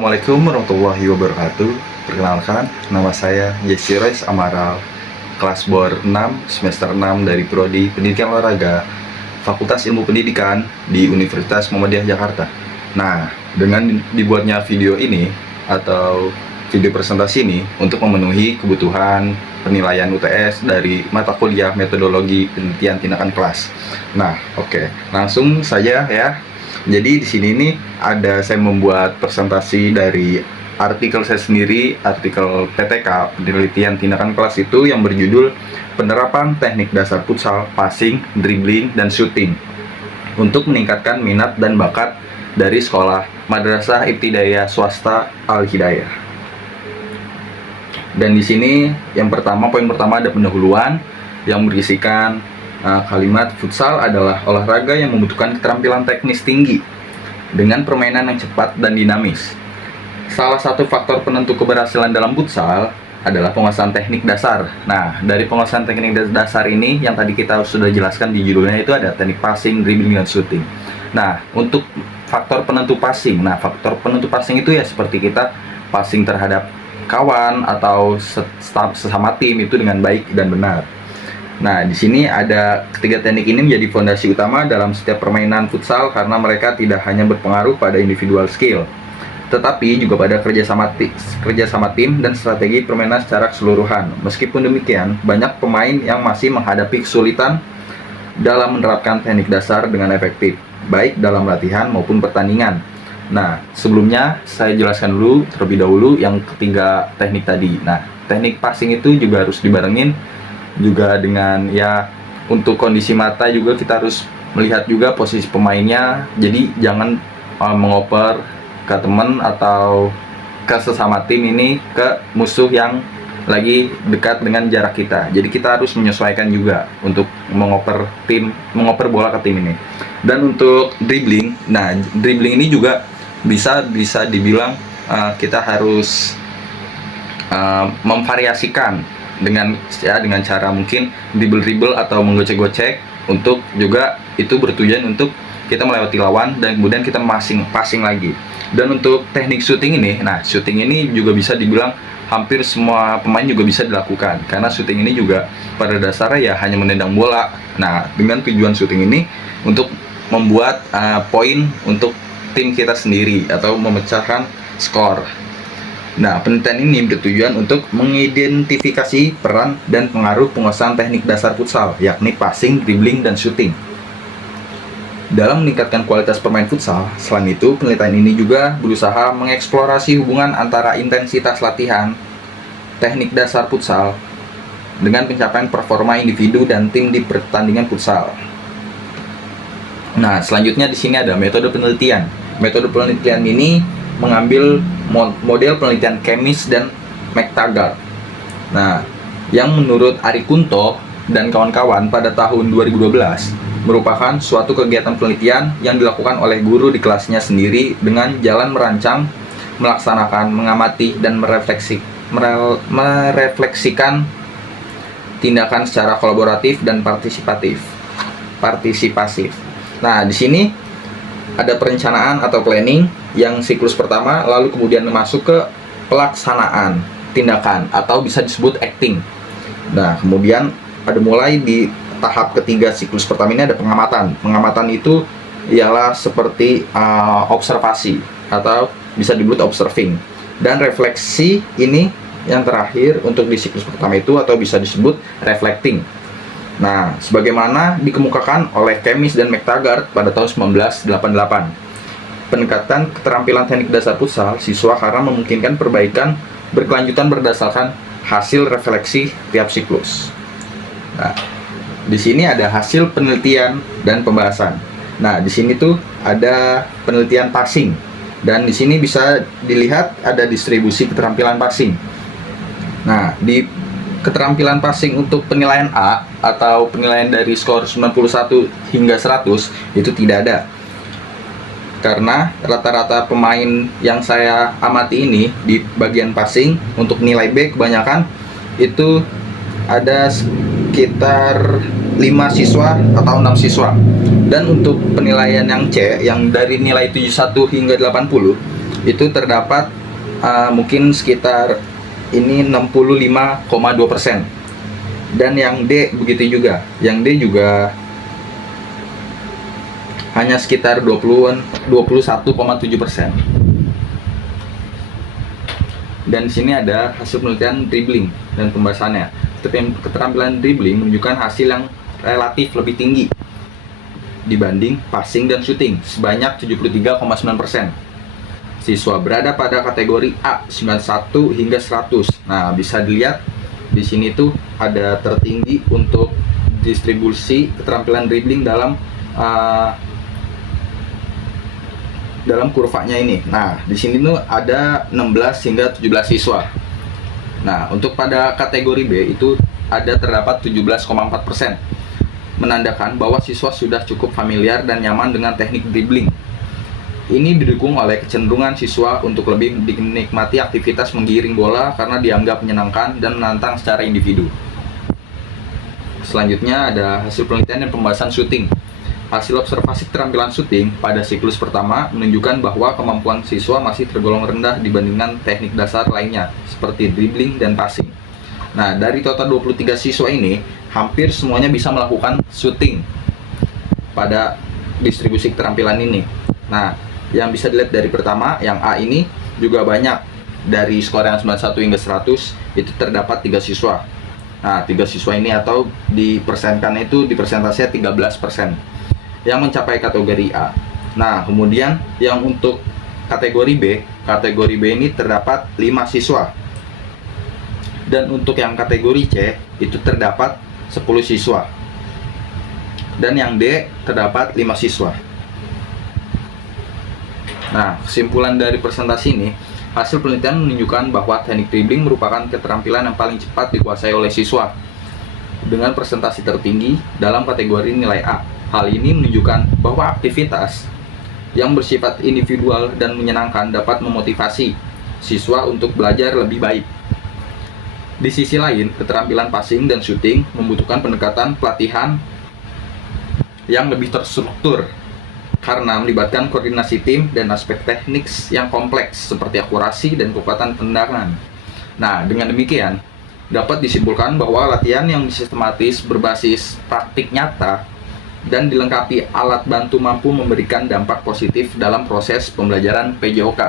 Assalamualaikum warahmatullahi wabarakatuh. Perkenalkan, nama saya Jesse Royce Amaral, kelas BOR 6, semester 6 dari Prodi Pendidikan Olahraga, Fakultas Ilmu Pendidikan di Universitas Muhammadiyah Jakarta. Nah, dengan dibuatnya video ini atau video presentasi ini untuk memenuhi kebutuhan penilaian UTS dari mata kuliah metodologi penelitian tindakan kelas. Nah, oke, langsung saja ya. Jadi di sini nih saya membuat presentasi dari artikel saya sendiri, artikel PTK penelitian tindakan kelas itu yang berjudul Penerapan Teknik Dasar Futsal, Passing, Dribbling, dan Shooting untuk meningkatkan minat dan bakat dari sekolah Madrasah Ibtidaiyah Swasta Al Hidayah. Dan di sini poin pertama ada pendahuluan yang berisikan kalimat futsal adalah olahraga yang membutuhkan keterampilan teknis tinggi dengan permainan yang cepat dan dinamis. Salah satu faktor penentu keberhasilan dalam futsal adalah penguasaan teknik dasar. Nah, dari penguasaan teknik dasar ini yang tadi kita sudah jelaskan di judulnya itu ada teknik passing, dribbling, dan shooting. Nah, untuk faktor penentu passing. Nah, faktor penentu passing itu ya seperti kita passing terhadap kawan atau sesama tim itu dengan baik dan benar. Nah, di sini ada ketiga teknik ini menjadi fondasi utama dalam setiap permainan futsal karena mereka tidak hanya berpengaruh pada individual skill, tetapi juga pada kerjasama tim dan strategi permainan secara keseluruhan. Meskipun demikian, banyak pemain yang masih menghadapi kesulitan dalam menerapkan teknik dasar dengan efektif, baik dalam latihan maupun pertandingan. Nah, sebelumnya saya jelaskan dulu terlebih dahulu yang ketiga teknik tadi. Nah, teknik passing itu juga harus dibarengin juga dengan untuk kondisi mata juga kita harus melihat juga posisi pemainnya. Jadi jangan mengoper ke teman atau ke sesama tim ini ke musuh yang lagi dekat dengan jarak kita. Jadi kita harus menyesuaikan juga untuk mengoper bola ke tim ini. Dan untuk dribbling, nah dribbling ini juga bisa dibilang kita harus memvariasikan dengan cara mungkin dribble atau menggocek-gocek untuk juga itu bertujuan untuk kita melewati lawan dan kemudian kita passing lagi. Dan untuk teknik shooting ini, nah shooting ini juga bisa dibilang hampir semua pemain juga bisa dilakukan karena shooting ini juga pada dasarnya ya hanya menendang bola. Nah, dengan tujuan shooting ini untuk membuat poin untuk tim kita sendiri atau memecahkan skor. Nah, penelitian ini bertujuan untuk mengidentifikasi peran dan pengaruh penguasaan teknik dasar futsal, yakni passing, dribbling, dan shooting dalam meningkatkan kualitas permain futsal. Selain itu, penelitian ini juga berusaha mengeksplorasi hubungan antara intensitas latihan, teknik dasar futsal, dengan pencapaian performa individu dan tim di pertandingan futsal. Nah, selanjutnya di sini ada metode penelitian. Metode penelitian ini mengambil model penelitian Kemis dan McTaggart. Nah, yang menurut Ari Kunto dan kawan-kawan pada tahun 2012 merupakan suatu kegiatan penelitian yang dilakukan oleh guru di kelasnya sendiri dengan jalan merancang, melaksanakan, mengamati, dan merefleksikan tindakan secara kolaboratif dan partisipasif. Nah, di sini ada perencanaan atau planning yang siklus pertama, lalu kemudian masuk ke pelaksanaan tindakan atau bisa disebut acting. Nah, kemudian ada mulai di tahap ketiga siklus pertama ini ada pengamatan. Pengamatan itu ialah seperti observasi atau bisa disebut observing. Dan refleksi ini yang terakhir untuk di siklus pertama itu atau bisa disebut reflecting. Nah, sebagaimana dikemukakan oleh Kemis dan McTaggart pada tahun 1988, peningkatan keterampilan teknik dasar futsal siswa karena memungkinkan perbaikan berkelanjutan berdasarkan hasil refleksi tiap siklus. Nah, di sini ada hasil penelitian dan pembahasan. Nah, di sini tuh ada penelitian passing dan di sini bisa dilihat ada distribusi keterampilan passing. Nah, di keterampilan passing untuk penilaian A atau penilaian dari skor 91 hingga 100 itu tidak ada. Karena rata-rata pemain yang saya amati ini di bagian passing untuk nilai B kebanyakan itu ada sekitar 5 siswa atau 6 siswa. Dan untuk penilaian yang C yang dari nilai 71 hingga 80 itu terdapat mungkin sekitar ini 65,2%. Dan yang D begitu juga. Yang D juga hanya sekitar 21,7%. Dan di sini ada hasil penelitian dribbling dan pembahasannya. Keterampilan dribbling menunjukkan hasil yang relatif lebih tinggi dibanding passing dan shooting sebanyak 73,9%. Siswa berada pada kategori A 91 hingga 100. Nah, bisa dilihat di sini tuh ada tertinggi untuk distribusi keterampilan dribbling dalam kurvanya ini. Nah, di sini tuh ada 16 hingga 17 siswa. Nah, untuk pada kategori B itu terdapat 17,4%, menandakan bahwa siswa sudah cukup familiar dan nyaman dengan teknik dribbling. Ini didukung oleh kecenderungan siswa untuk lebih menikmati aktivitas menggiring bola karena dianggap menyenangkan dan menantang secara individu. Selanjutnya ada hasil penelitian dan pembahasan shooting. Hasil observasi keterampilan shooting pada siklus pertama menunjukkan bahwa kemampuan siswa masih tergolong rendah dibandingkan teknik dasar lainnya seperti dribbling dan passing. Nah, dari total 23 siswa ini, hampir semuanya bisa melakukan shooting pada distribusi keterampilan ini. Nah, yang bisa dilihat dari pertama, yang A ini juga banyak. Dari skor yang 91 hingga 100, itu terdapat 3 siswa. Nah, 3 siswa ini atau dipersenkan itu di persentasenya 13% yang mencapai kategori A. Nah, kemudian yang untuk kategori B ini terdapat 5 siswa. Dan untuk yang kategori C itu terdapat 10 siswa. Dan yang D terdapat 5 siswa. Nah, kesimpulan dari presentasi ini, hasil penelitian menunjukkan bahwa teknik dribbling merupakan keterampilan yang paling cepat dikuasai oleh siswa dengan presentasi tertinggi dalam kategori nilai A. Hal ini menunjukkan bahwa aktivitas yang bersifat individual dan menyenangkan dapat memotivasi siswa untuk belajar lebih baik. Di sisi lain, keterampilan passing dan shooting membutuhkan pendekatan pelatihan yang lebih terstruktur karena melibatkan koordinasi tim dan aspek teknik yang kompleks seperti akurasi dan kekuatan tendangan. Nah, dengan demikian dapat disimpulkan bahwa latihan yang sistematis berbasis praktik nyata dan dilengkapi alat bantu mampu memberikan dampak positif dalam proses pembelajaran PJOK.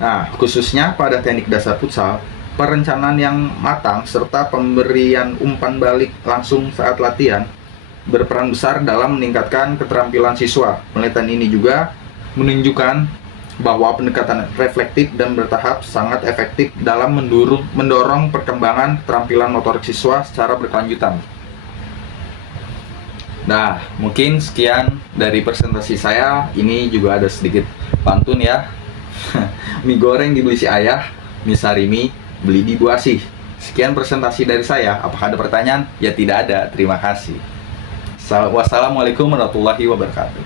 Nah, khususnya pada teknik dasar futsal, perencanaan yang matang serta pemberian umpan balik langsung saat latihan berperan besar dalam meningkatkan keterampilan siswa. Penelitian ini juga menunjukkan bahwa pendekatan reflektif dan bertahap sangat efektif dalam mendorong perkembangan keterampilan motorik siswa secara berkelanjutan. Nah, mungkin sekian dari presentasi saya. Ini juga ada sedikit pantun ya. Mie goreng dibeli si ayah, mie sarimi beli di Bu Asih. Sekian presentasi dari saya. Apakah ada pertanyaan? Ya tidak ada. Terima kasih. Wassalamualaikum warahmatullahi wabarakatuh.